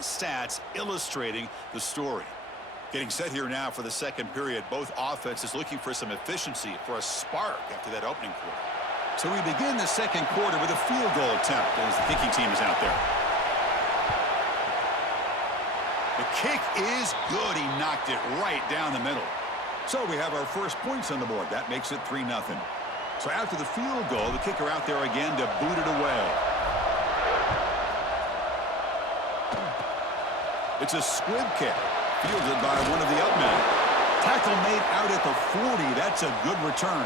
great stats illustrating the story. Getting set here now for the second period. Both offenses looking for some efficiency, for a spark after that opening quarter. So we begin the second quarter with a field goal attempt as the kicking team is out there. The kick is good. He knocked it right down the middle. So we have our first points on the board. That makes it 3-0. So after the field goal, the kicker out there again to boot it away. It's a squib kick, fielded by one of the up men. Tackle made out at the 40. That's a good return.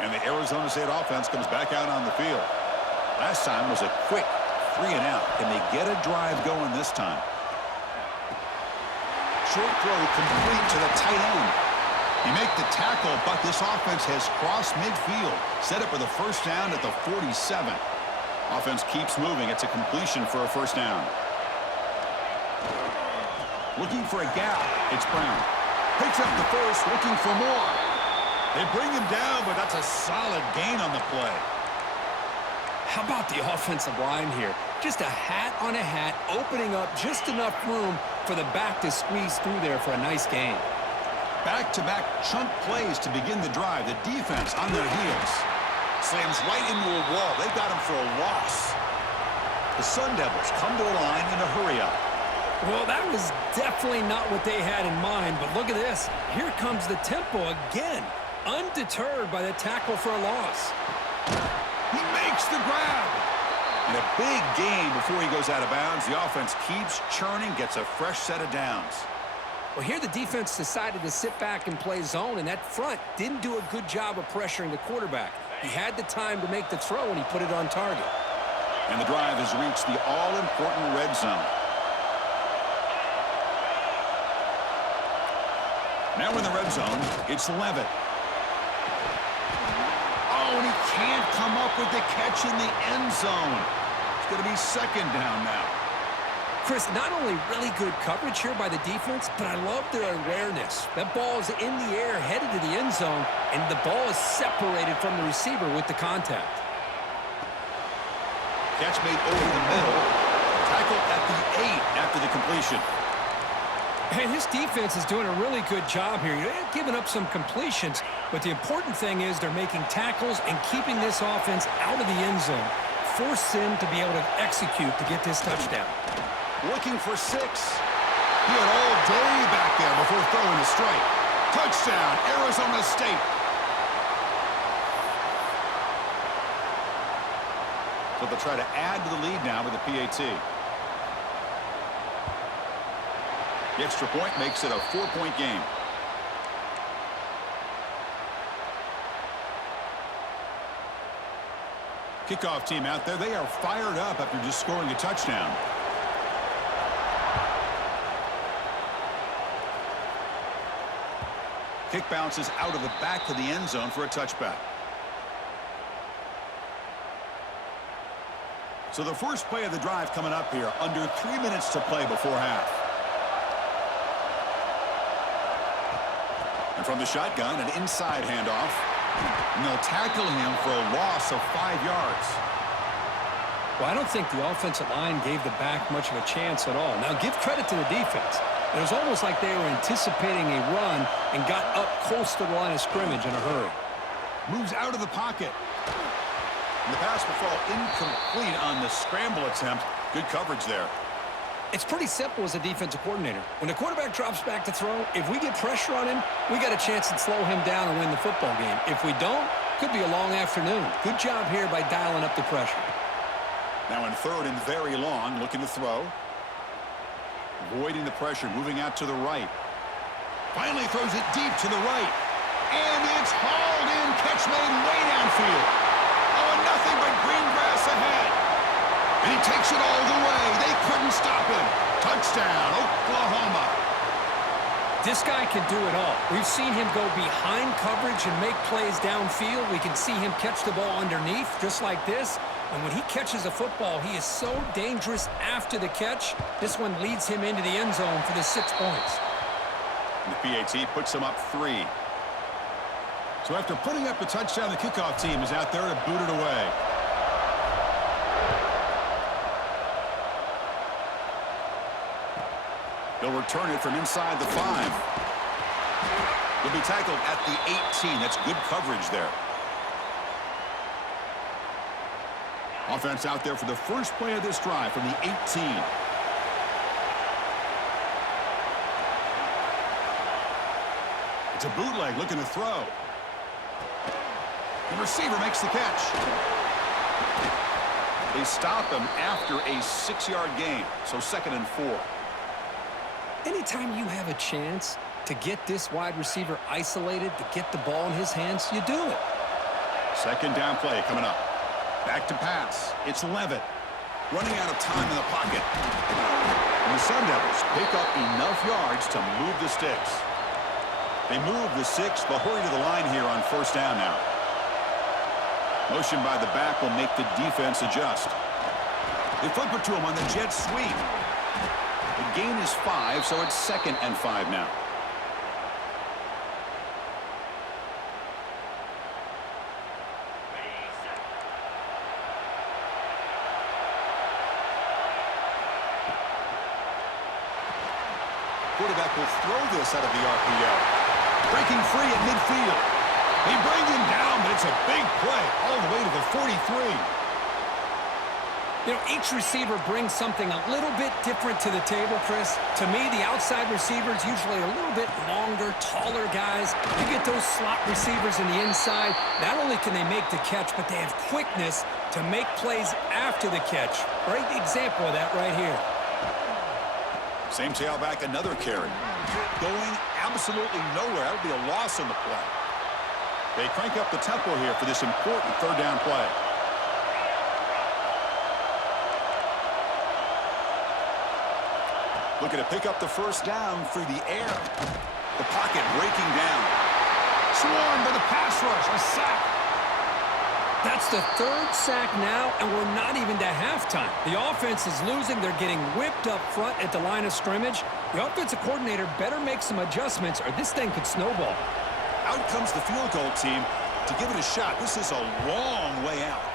And the Arizona State offense comes back out on the field. Last time was a quick 3-and-out. Can they get a drive going this time? Short throw complete to the tight end. You make the tackle, but this offense has crossed midfield. Set up for the first down at the 47. Offense keeps moving. It's a completion for a first down. Looking for a gap. It's Brown. Picks up the first, looking for more. They bring him down, but that's a solid gain on the play. How about the offensive line here? Just a hat on a hat, opening up just enough room for the back to squeeze through there for a nice gain. Back-to-back chunk plays to begin the drive. The defense on their heels. Slams right into a wall. They got him for a loss. The Sun Devils come to the line in a hurry-up. Well, that was definitely not what they had in mind, but look at this. Here comes the tempo again, undeterred by the tackle for a loss. He makes the grab. And a big gain before he goes out of bounds. The offense keeps churning, gets a fresh set of downs. Well, here the defense decided to sit back and play zone, and that front didn't do a good job of pressuring the quarterback. He had the time to make the throw, and he put it on target. And the drive has reached the all-important red zone. Now in the red zone, it's Levitt. Oh, and he can't come up with the catch in the end zone. It's going to be second down now. Chris, not only really good coverage here by the defense, but I love their awareness. That ball is in the air, headed to the end zone, and the ball is separated from the receiver with the contact. Catch made over the middle. Tackle at the 8 after the completion. And his defense is doing a really good job here. They're giving up some completions, but the important thing is they're making tackles and keeping this offense out of the end zone. Force them to be able to execute to get this touchdown. Looking for 6. He had all day back there before throwing a strike. Touchdown, Arizona State. So they'll try to add to the lead now with a PAT. The extra point makes it a 4-point game. Kickoff team out there. They are fired up after just scoring a touchdown. Kick bounces out of the back to the end zone for a touchback. So the first play of the drive coming up here. Under 3 minutes to play before half. And from the shotgun, an inside handoff. And they'll tackle him for a loss of 5 yards. Well, I don't think the offensive line gave the back much of a chance at all. Now, give credit to the defense. It was almost like they were anticipating a run and got up close to the line of scrimmage in a hurry. Moves out of the pocket. And the pass will fall incomplete on the scramble attempt. Good coverage there. It's pretty simple as a defensive coordinator. When the quarterback drops back to throw, if we get pressure on him, we got a chance to slow him down and win the football game. If we don't, could be a long afternoon. Good job here by dialing up the pressure. Now in third and very long, looking to throw. Avoiding the pressure, moving out to the right. Finally throws it deep to the right. And it's hauled in. Catch made way downfield. Oh, and nothing but green grass ahead. And he takes it all the way. They couldn't stop him. Touchdown, Oklahoma. This guy can do it all. We've seen him go behind coverage and make plays downfield. We can see him catch the ball underneath, just like this. And when he catches a football, he is so dangerous after the catch. This one leads him into the end zone for the 6 points. And the PAT puts him up 3. So after putting up the touchdown, the kickoff team is out there to boot it away. He'll return it from inside the 5. He'll be tackled at the 18. That's good coverage there. Offense out there for the first play of this drive from the 18. It's a bootleg looking to throw. The receiver makes the catch. They stop him after a 6-yard gain, so 2nd and 4. Anytime you have a chance to get this wide receiver isolated, to get the ball in his hands, you do it. 2nd down play coming up. Back to pass. It's Levitt. Running out of time in the pocket. And the Sun Devils pick up enough yards to move the sticks. They move the 6. They'll hurry to the line here on 1st down now. Motion by the back will make the defense adjust. They flip it to him on the jet sweep. The gain is 5, so it's 2nd and 5 now. Quarterback will throw this out of the RPO. Breaking free at midfield. They bring him down, but it's a big play all the way to the 43. You know, each receiver brings something a little bit different to the table, Chris. To me, the outside receivers usually a little bit longer, taller guys. You get those slot receivers in the inside. Not only can they make the catch, but they have quickness to make plays after the catch. Great example of that right here. Same tailback, another carry. Going absolutely nowhere. That would be a loss on the play. They crank up the tempo here for this important 3rd down play. Looking to pick up the 1st down through the air. The pocket breaking down. Swarmed by the pass rush. A sack. That's the 3rd sack now, and we're not even to halftime. The offense is losing. They're getting whipped up front at the line of scrimmage. The offensive coordinator better make some adjustments, or this thing could snowball. Out comes the field goal team to give it a shot. This is a long way out.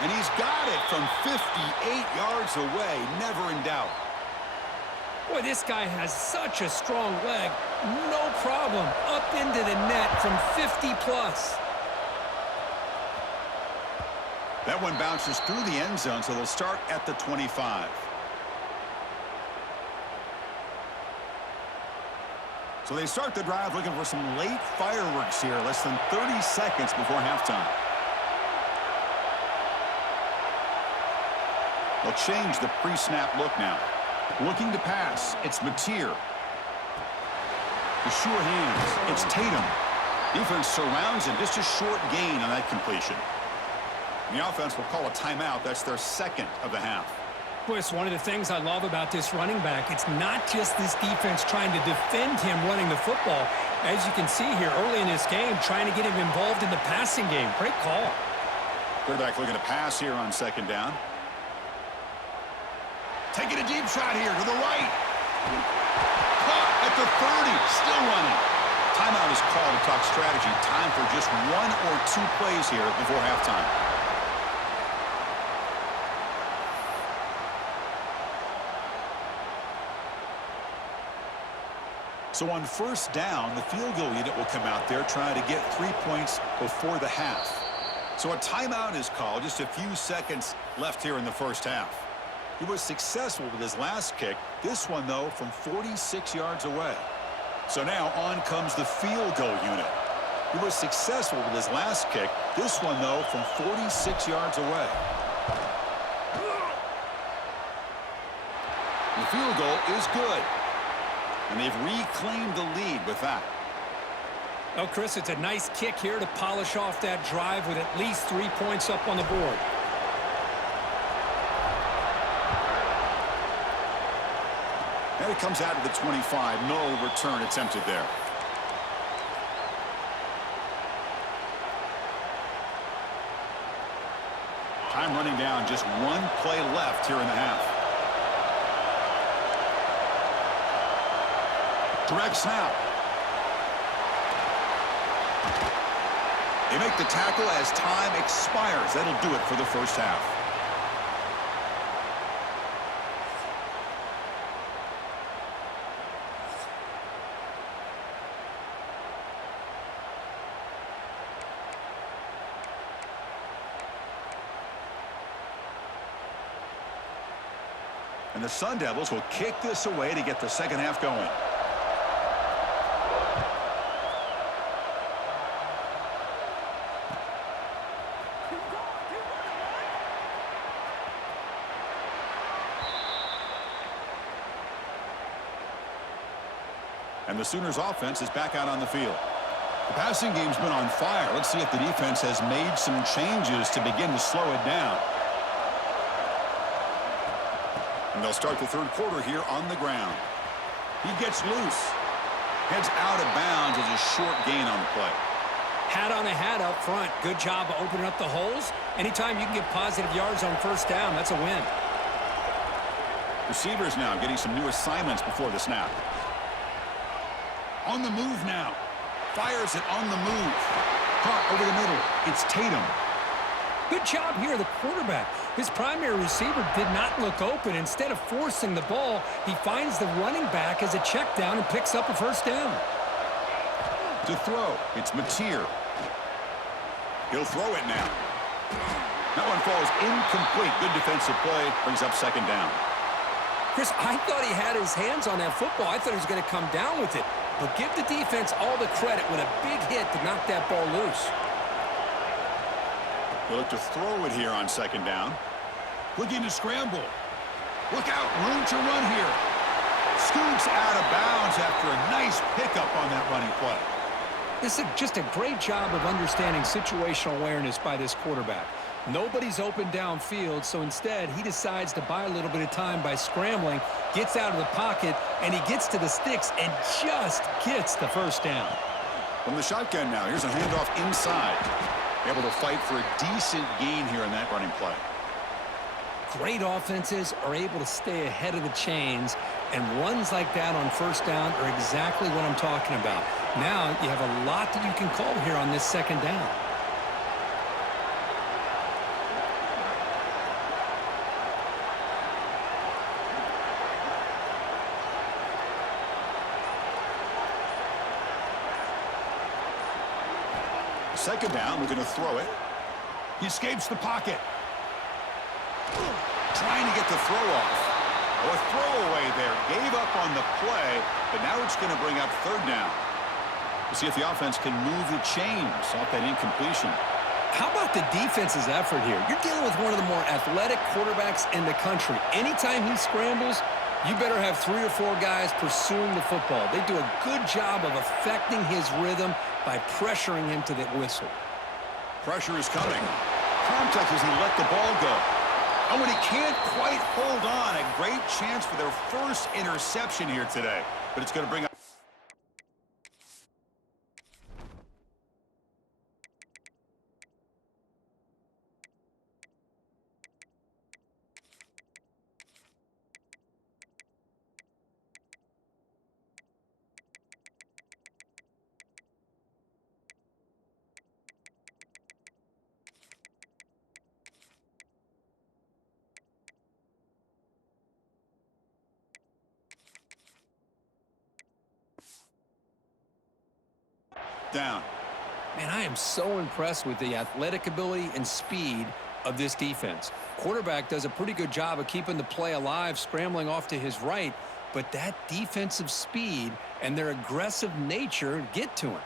And he's got it from 58 yards away. Never in doubt. Boy, this guy has such a strong leg. No problem. Up into the net from 50+. That one bounces through the end zone, so they'll start at the 25. So they start the drive looking for some late fireworks here, less than 30 seconds before halftime. They'll change the pre-snap look now. Looking to pass, it's Mateer. The sure hands, it's Tatum. Defense surrounds him, just a short gain on that completion. And the offense will call a timeout. That's their 2nd of the half. Boy, it's one of the things I love about this running back. It's not just this defense trying to defend him running the football. As you can see here early in this game, trying to get him involved in the passing game. Great call. Quarterback looking to pass here on 2nd down. Taking a deep shot here to the right. Caught at the 30. Still running. Timeout is called to talk strategy. Time for just 1 or 2 plays here before halftime. So on 1st down, the field goal unit will come out there trying to get 3 points before the half. So a timeout is called. Just a few seconds left here in the 1st half. He was successful with his last kick. This one, though, from 46 yards away. So now on comes the field goal unit. He was successful with his last kick. This one, though, from 46 yards away. The field goal is good. And they've reclaimed the lead with that. Oh, Chris, it's a nice kick here to polish off that drive with at least 3 points up on the board. And it comes out of the 25. No return attempted there. Time running down. Just 1 play left here in the half. Direct snap. They make the tackle as time expires. That'll do it for the 1st half. And the Sun Devils will kick this away to get the second half going. And the Sooners offense is back out on the field. The passing game's been on fire. Let's see if the defense has made some changes to begin to slow it down. And they'll start the third quarter here on the ground. He gets loose. Heads out of bounds as a short gain on the play. Hat on a hat up front. Good job of opening up the holes. Anytime you can get positive yards on first down, that's a win. Receivers now getting some new assignments before the snap. On the move now. Fires it on the move. Caught over the middle. It's Tatum. Good job here, the quarterback. His primary receiver did not look open. Instead of forcing the ball, he finds the running back as a check down and picks up a first down. To throw, it's Mateer. He'll throw it now. That one falls incomplete. Good defensive play. Brings up second down. Chris, I thought he had his hands on that football. I thought he was going to come down with it. But give the defense all the credit with a big hit to knock that ball loose. They'll look to throw it here on second down. Looking to scramble. Look out, room to run here. Scoots out of bounds after a nice pickup on that running play. This is just a great job of understanding situational awareness by this quarterback. Nobody's open downfield, so instead he decides to buy a little bit of time by scrambling, gets out of the pocket, and he gets to the sticks and just gets the first down. From the shotgun now, here's a handoff inside. Able to fight for a decent gain here in that running play. Great offenses are able to stay ahead of the chains, and runs like that on first down are exactly what I'm talking about. Now you have a lot that you can call here on this second down. Second down, looking to throw it. He escapes the pocket. Trying to get the throw off. Oh, a throwaway there. Gave up on the play, but now it's going to bring up third down. We'll see if the offense can move the chains off that incompletion. How about the defense's effort here? You're dealing with one of the more athletic quarterbacks in the country. Anytime he scrambles, you better have 3 or 4 guys pursuing the football. They do a good job of affecting his rhythm by pressuring him to the whistle. Pressure is coming. Contact as he let the ball go. And when he can't quite hold on, a great chance for their first interception here today. But it's going to bring up. Down. Man, I am so impressed with the athletic ability and speed of this defense. Quarterback does a pretty good job of keeping the play alive, scrambling off to his right, but that defensive speed and their aggressive nature get to him.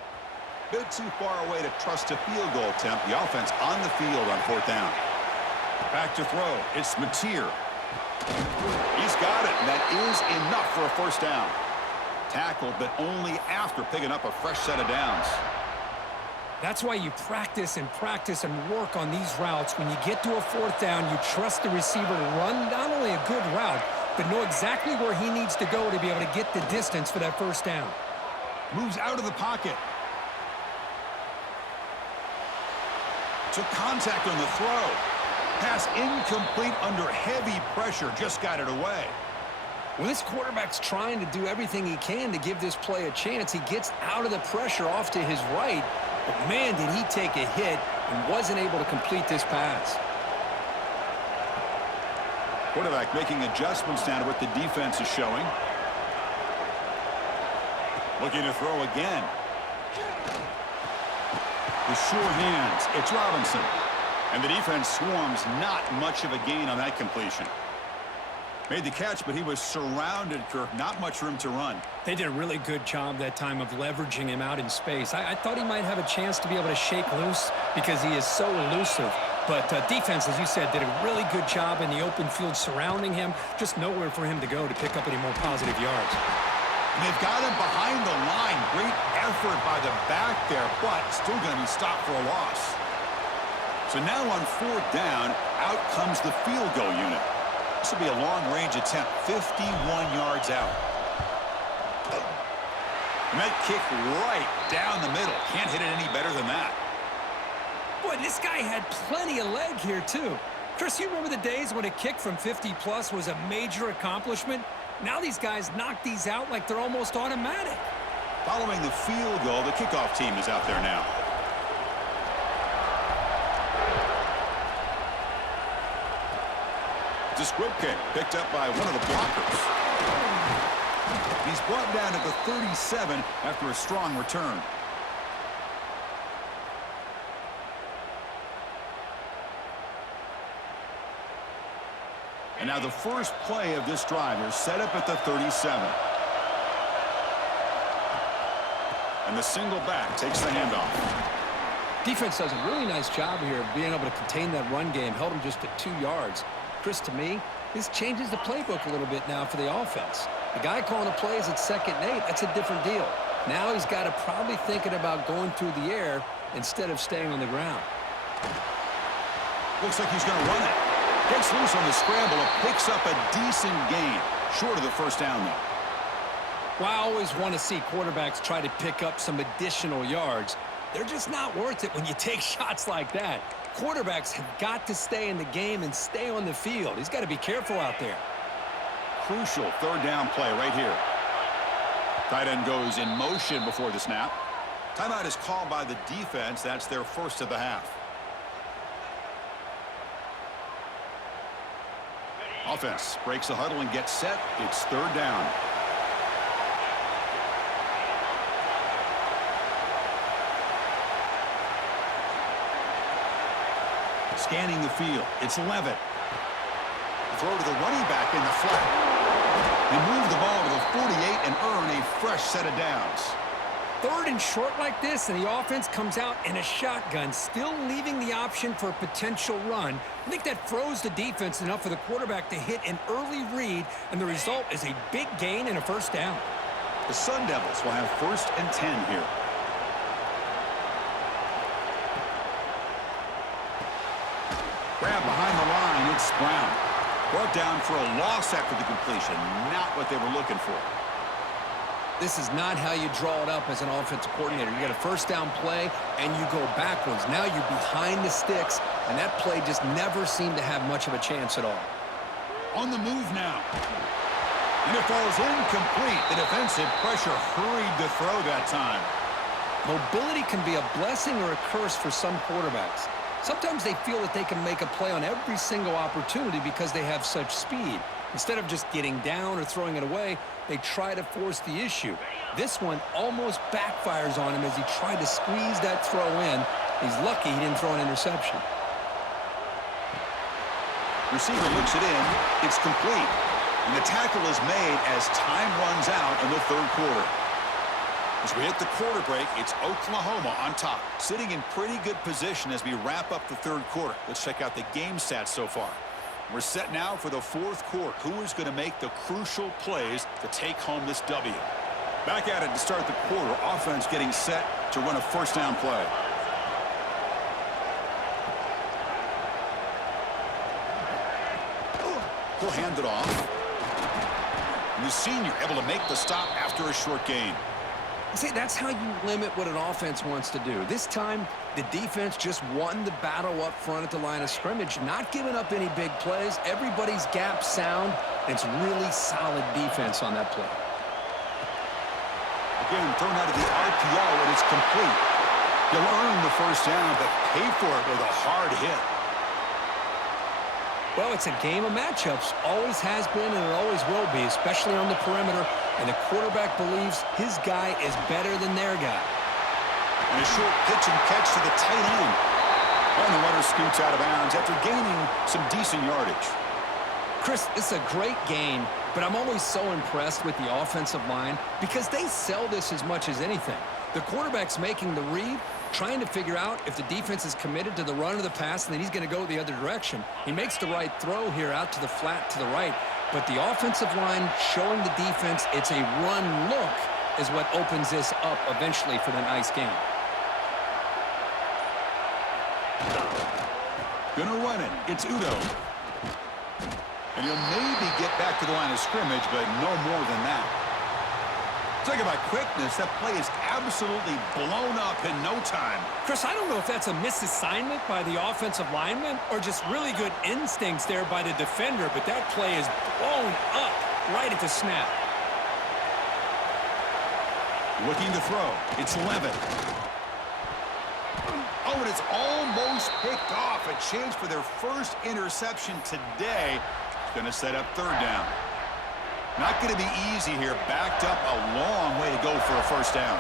Bit too far away to trust a field goal attempt. The offense on the field on fourth down. Back to throw. It's Mateer. He's got it, and that is enough for a first down. Tackled, but only after picking up a fresh set of downs. That's why you practice and work on these routes. When you get to a fourth down, you trust the receiver to run not only a good route, but know exactly where he needs to go to be able to get the distance for that first down. Moves out of the pocket. Took contact on the throw. Pass incomplete under heavy pressure. Just got it away. Well, this quarterback's trying to do everything he can to give this play a chance. He gets out of the pressure off to his right, but man, did he take a hit and wasn't able to complete this pass. Quarterback making adjustments now to what the defense is showing. Looking to throw again. With sure hands, it's Robinson. And the defense swarms, not much of a gain on that completion. Made the catch, but he was surrounded, Kirk. Not much room to run. They did a really good job that time of leveraging him out in space. I thought he might have a chance to be able to shake loose because he is so elusive. But defense, as you said, did a really good job in the open field surrounding him. Just nowhere for him to go to pick up any more positive yards. And they've got him behind the line. Great effort by the back there, but still going to be stopped for a loss. So now on 4th down, out comes the field goal unit. This will be a long-range attempt, 51 yards out. And that kick right down the middle. Can't hit it any better than that. Boy, this guy had plenty of leg here, too. Chris, you remember the days when a kick from 50-plus was a major accomplishment? Now these guys knock these out like they're almost automatic. Following the field goal, the kickoff team is out there now. It's a squib kick picked up by one of the blockers. He's brought down at the 37 after a strong return. And now the first play of this drive is set up at the 37. And the single back takes the handoff. Defense does a really nice job here of being able to contain that run game. Held him just at 2 yards. Chris, to me, this changes the playbook a little bit now for the offense. The guy calling the plays at 2nd and 8, that's a different deal. Now he's got to probably thinking about going through the air instead of staying on the ground. Looks like he's going to run it. Gets loose on the scramble and picks up a decent gain. Short of the first down, though. Well, I always want to see quarterbacks try to pick up some additional yards. They're just not worth it when you take shots like that. Quarterbacks have got to stay in the game and stay on the field. He's got to be careful out there. Crucial 3rd down play right here. Tight end goes in motion before the snap. Timeout is called by the defense. That's their first of the half. Offense breaks the huddle and gets set. It's 3rd down. Scanning the field. It's Levitt. Throw to the running back in the flat. They move the ball to the 48 and earn a fresh set of downs. 3rd and short like this, and the offense comes out in a shotgun, still leaving the option for a potential run. I think that froze the defense enough for the quarterback to hit an early read, and the result is a big gain and a first down. The Sun Devils will have 1st and 10 here. Grab behind the line, it's Brown. Brought down for a loss after the completion. Not what they were looking for. This is not how you draw it up as an offensive coordinator. You got a first down play, and you go backwards. Now you're behind the sticks, and that play just never seemed to have much of a chance at all. On the move now. And it falls incomplete. The defensive pressure hurried the throw that time. Mobility can be a blessing or a curse for some quarterbacks. Sometimes they feel that they can make a play on every single opportunity because they have such speed. Instead of just getting down or throwing it away, they try to force the issue. This one almost backfires on him as he tried to squeeze that throw in. He's lucky he didn't throw an interception. Receiver looks it in. It's complete. And the tackle is made as time runs out in the 3rd quarter. As we hit the quarter break, it's Oklahoma on top, sitting in pretty good position as we wrap up the 3rd quarter. Let's check out the game stats so far. We're set now for the 4th quarter. Who is going to make the crucial plays to take home this W? Back at it to start the quarter. Offense getting set to run a first down play. He'll hand it off. And the senior able to make the stop after a short gain. See, that's how you limit what an offense wants to do. This time, the defense just won the battle up front at the line of scrimmage, not giving up any big plays. Everybody's gap sound. It's really solid defense on that play. Again, thrown out of the RPO, and it's complete. You'll earn the first down, but pay for it with a hard hit. Well, it's a game of matchups. Always has been, and it always will be, especially on the perimeter. And the quarterback believes his guy is better than their guy. And a short pitch and catch to the tight end. And the runner scoots out of bounds after gaining some decent yardage. Chris, it's a great game, but I'm always so impressed with the offensive line because they sell this as much as anything. The quarterback's making the read, trying to figure out if the defense is committed to the run or the pass, and then he's going to go the other direction. He makes the right throw here out to the flat to the right, but the offensive line showing the defense it's a run look is what opens this up eventually for the nice game. Gonna run it. It's Udo. And he'll maybe get back to the line of scrimmage, but no more than that. Talk about quickness. That play is absolutely blown up in no time. Chris, I don't know if that's a misassignment by the offensive lineman or just really good instincts there by the defender, but that play is blown up right at the snap. Looking to throw. It's Levitt. Oh, and it's almost picked off. A chance for their first interception today. Going to set up third down. Not going to be easy here. Backed up a long way to go for a first down.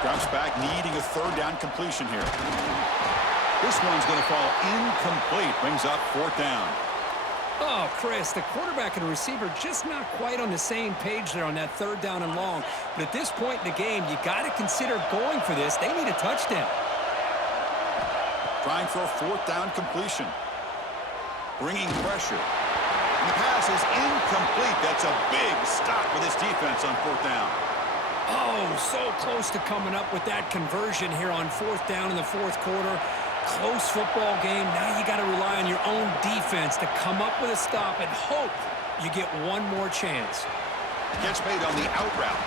Drops back, needing a third down completion here. This one's going to fall incomplete. Brings up fourth down. Oh, Chris, the quarterback and the receiver just not quite on the same page there on that third down and long. But at this point in the game, you got to consider going for this. They need a touchdown. Trying for a fourth down completion. Bringing pressure. And the pass is incomplete. That's a big stop for this defense on fourth down. Oh, so close to coming up with that conversion here on fourth down in the fourth quarter. Close football game. Now you got to rely on your own defense to come up with a stop and hope you get one more chance. Gets made on the out route.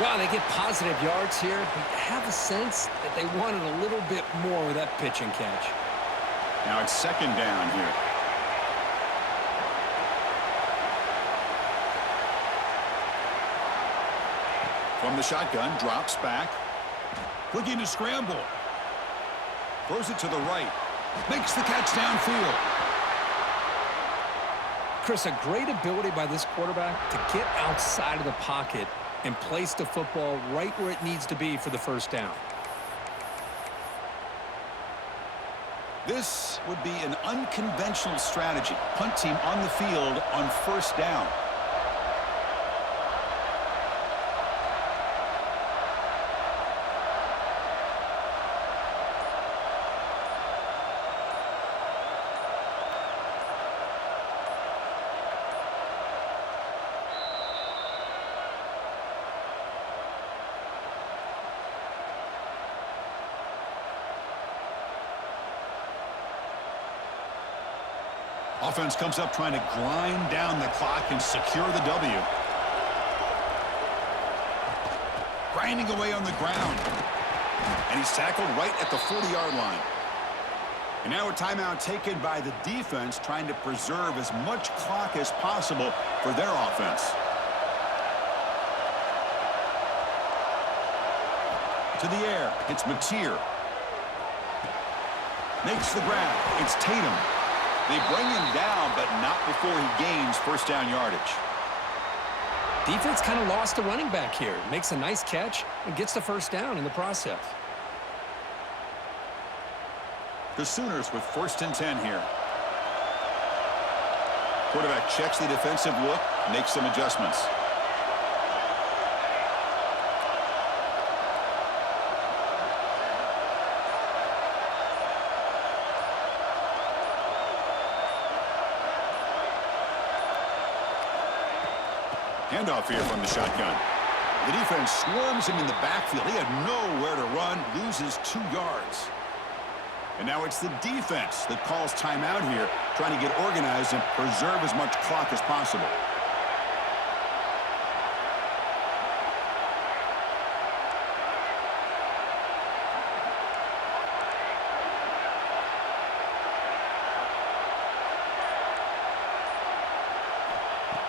Well, they get positive yards here, but you have a sense that they wanted a little bit more with that pitch and catch. Now it's second down here. From the shotgun, drops back. Looking to scramble. Throws it to the right. Makes the catch downfield. Chris, a great ability by this quarterback to get outside of the pocket and place the football right where it needs to be for the first down. This would be an unconventional strategy. Punt team on the field on first down. Offense comes up trying to grind down the clock and secure the W. Grinding away on the ground. And he's tackled right at the 40-yard line. And now a timeout taken by the defense trying to preserve as much clock as possible for their offense. To the air, it's Mateer. Makes the grab. It's Tatum. They bring him down, but not before he gains first down yardage. Defense kind of lost the running back here. Makes a nice catch and gets the first down in the process. The Sooners with first and 10 here. Quarterback checks the defensive look, makes some adjustments. Handoff here from the shotgun. The defense swarms him in the backfield. He had nowhere to run, loses 2 yards. And now it's the defense that calls timeout here, trying to get organized and preserve as much clock as possible.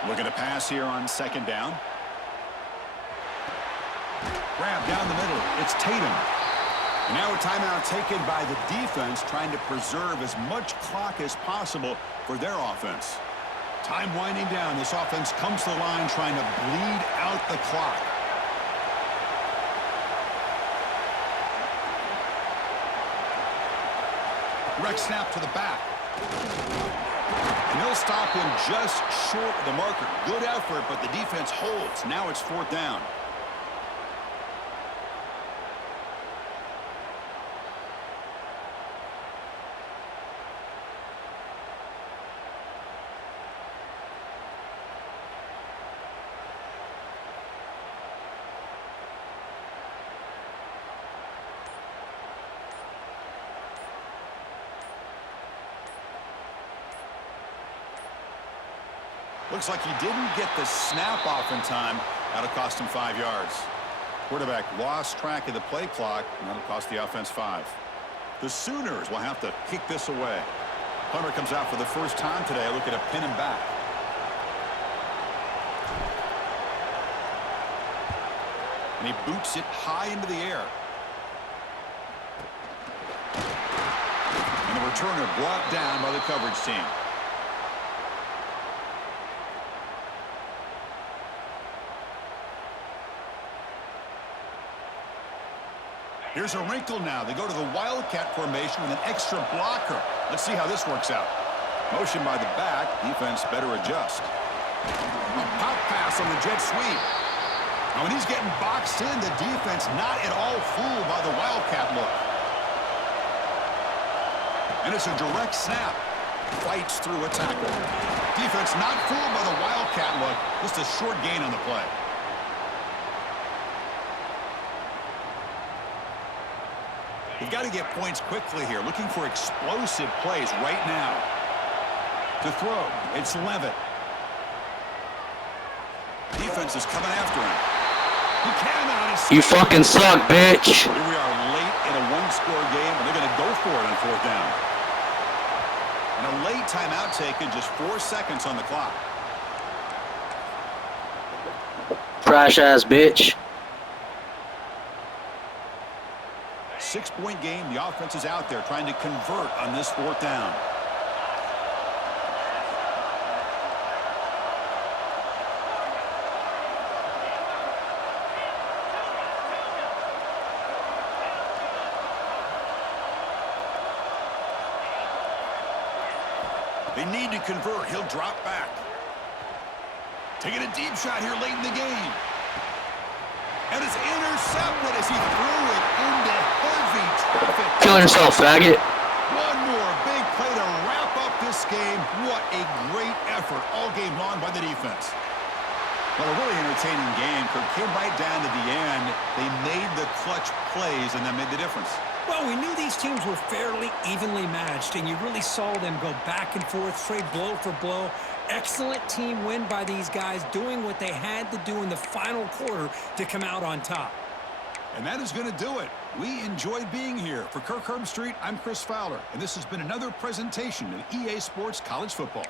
Looking to pass here on second down. Grab down the middle. It's Tatum. And now a timeout taken by the defense trying to preserve as much clock as possible for their offense. Time winding down. This offense comes to the line trying to bleed out the clock. Direct snap to the back. And they'll stop him just short of the marker. Good effort, but the defense holds. Now it's 4th down. Looks like he didn't get the snap off in time. That'll cost him 5 yards. Quarterback lost track of the play clock, and that'll cost the offense 5. The Sooners will have to kick this away. Hunter comes out for the first time today. Look at a pin him back. And he boots it high into the air. And the returner brought down by the coverage team. Here's a wrinkle now. They go to the Wildcat formation with an extra blocker. Let's see how this works out. Motion by the back. Defense better adjust. A pop pass on the jet sweep. Now when he's getting boxed in, the defense not at all fooled by the Wildcat look. And it's a direct snap. Fights through a tackle. Defense not fooled by the Wildcat look. Just a short gain on the play. You've got to get points quickly here. Looking for explosive plays right now. To throw, it's Levitt. Defense is coming after him. He cannot. You fucking suck, bitch. Here we are late in a one-score game, and they're going to go for it on 4th down. And a late timeout taken, just 4 seconds on the clock. Trash-ass bitch. 6-point game. The offense is out there trying to convert on this 4th down. They need to convert. He'll drop back. Taking a deep shot here late in the game. And it's intercepted as he threw it into heavy traffic. Kill yourself, faggot. One more big play to wrap up this game. What a great effort all game long by the defense. Well, a really entertaining game. Kirk came right down to the end. They made the clutch plays, and that made the difference. Well, we knew these teams were fairly evenly matched, and you really saw them go back and forth, trade blow for blow. Excellent team win by these guys, doing what they had to do in the final quarter to come out on top. And that is going to do it. We enjoyed being here. For Kirk Herbstreit, I'm Chris Fowler, and this has been another presentation of EA Sports College Football.